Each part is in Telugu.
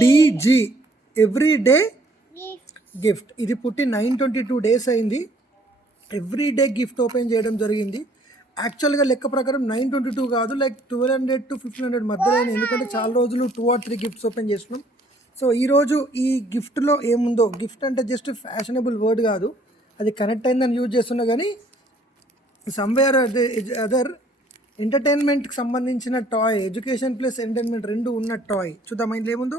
డిజి ఎవ్రీ డే గిఫ్ట్ ఇది పుట్టి నైన్ ట్వంటీ టూ డేస్ అయింది. ఎవ్రీ డే గిఫ్ట్ ఓపెన్ చేయడం జరిగింది. యాక్చువల్గా లెక్క ప్రకారం నైన్ ట్వంటీ టూ కాదు like twelve hundred to fifteen hundred మధ్యలో అయింది ఎందుకంటే చాలా రోజులు two or three gifts open చేసినాం. సో ఈరోజు ఈ గిఫ్ట్లో ఏముందో? గిఫ్ట్ అంటే జస్ట్ ఫ్యాషనబుల్ వర్డ్ కాదు. అది కనెక్ట్ అయిందని యూజ్ చేస్తున్నా కానీ సమ్వేర్ అదర్ ఎంటర్టైన్మెంట్కి సంబంధించిన టాయ్ ఎడ్యుకేషన్ ప్లస్ ఎంటర్టైన్మెంట్ రెండు ఉన్న టాయ్ చూద్దాం ఇంట్లో ఏముందో?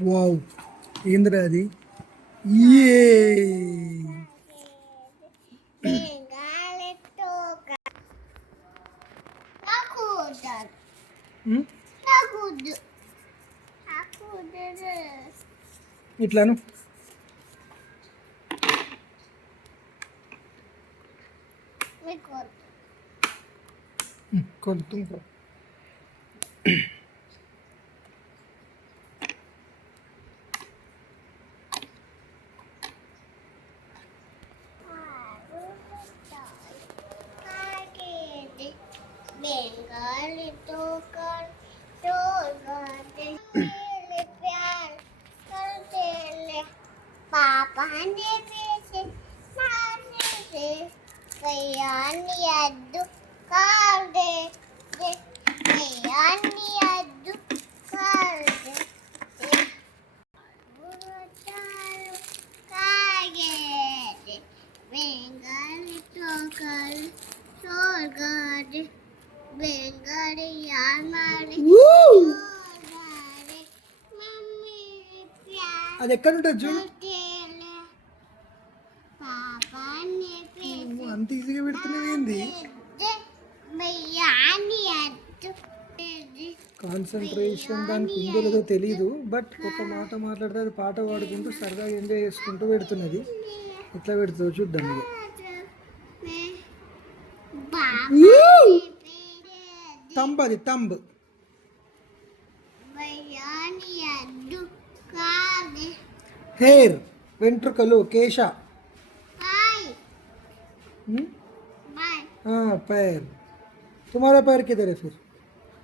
వావ్ ఏందిరా అది ఏ. ఇట్లాను Me అది ఎక్కడ ఉంటుంది చూడు అంత ఈజీగా పెడుతున్నావు కాన్సన్ట్రేషన్ దానికి ఉందో తెలియదు బట్ ఒక మాట మాట్లాడితే అది పాట పాడుకుంటూ సరదాగా ఎంజాయ్ చేసుకుంటూ పెడుతున్నది. ఎట్లా పెడుతుందో చూద్దాం ఇది తంబ్ అది తంబ్ బియ్యాని అద్దు కాదే హెయిర్ వెంట్రుకలు కేశ బాయ్ हम्म? బాయ్ हाँ पैर तुम्हारा पैर किधर है फिर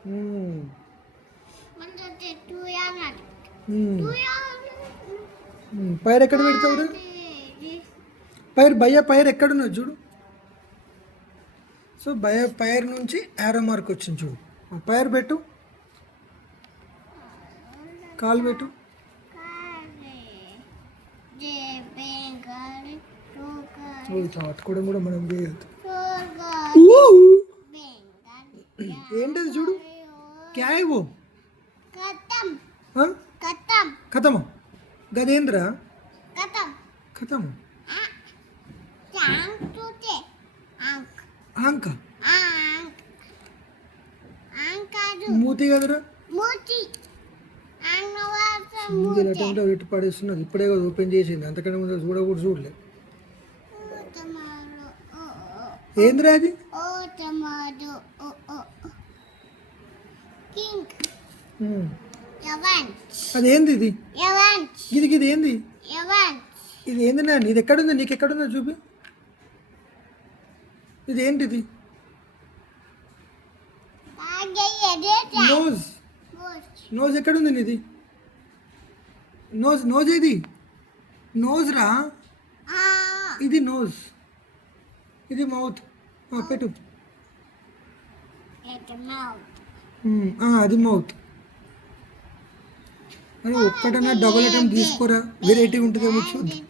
हम्म मतलब ते तू याना हम्म तू याना हम्म. పైర్ ఎక్కడ పెడతావు పైర్ భయ్య పైర్ ఎక్కడున్నది చూడు సో బయ పైర్ నుంచి యారో మార్క్ వచ్చింది చూడు. పైర్ పెట్టు. కాలు పెట్టు. అట్టుకోవడం కూడా మనం ఏంటది చూడు? క్యాయ్ ఓ? కథము? గదేంద్ర? కథము? అంక. మూతి కదరా? మూతిని అటువంటి ఇటు పడేస్తున్నది. ఇప్పుడే కదా ఓపెన్ చేసింది. అంతకంటే ముందు చూడకూడదు చూడలే. ఏంద్రా అది అది ఏంది ఇది? ఇది ఇది ఏంది? ఇది ఏంది నాన్న? ఇది ఎక్కడుంది? నీకు ఎక్కడుందో చూపి. ఇది ఏంటిది నోజ్ నోజ్ ఎక్కడుంది నీది? నోజ్ నోజ్ ఏది? నోజ్ రా? ఇది నోజ్ ఇది మౌత్ పెట్టు. Hmm, అది మౌత్ అరే ఒక్కటన్నా డబుల్ అటెంప్ట్ తీసుకోరా. వెరైటీ ఉంటుందేమో చూద్దాం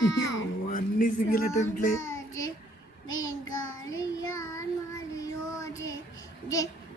అన్ని సింగిల్ అటెంప్ట్లే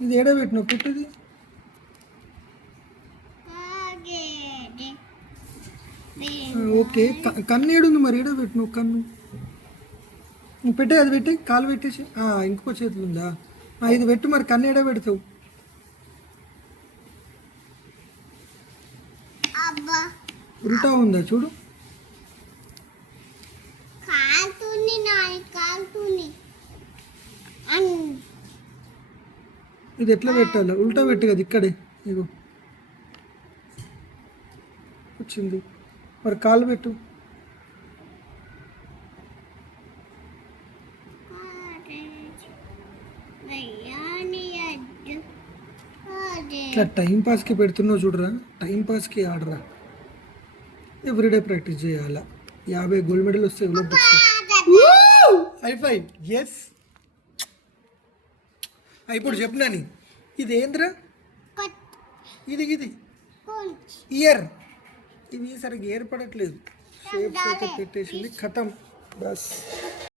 ఇది కాగేది ఆ, ఓకే. కన్ను ఏడుంది మరి? ఏడబెట్టినావు కన్ను? నువ్వు పెట్టే అది పెట్టి కాలు పెట్టేసి. ఇంకో చేతులు ఉందా? ఇది పెట్టు మరి. కన్ను ఏడబెడతావు అబ్బా. ఉల్టా ఉందా? చూడు. కాలుతుంది. అన్ ఇది ఎట్లా పెట్టాలి? ఉల్టా పెట్టు కదా ఇక్కడే. ఇగో. వచ్చింది. మరి కాలు పెట్టు. ఇట్లా టైం పాస్కి పెడుతున్నావు చూడరా? టైం పాస్కి ఆడరా. ఎవ్రీడే ప్రాక్టీస్ చేయాలా? యాభై గోల్డ్ మెడల్ వస్తే ఎవరో హై ఫైవ్ ఎస్ ఇప్పుడు చెప్పినాని ఇది ఏంద్రా? ఇది ఇది. ఇయర్. ఇవి సరిగ్గా ఏర్పడట్లేదు. పెట్టేసింది. ఖతం బస్.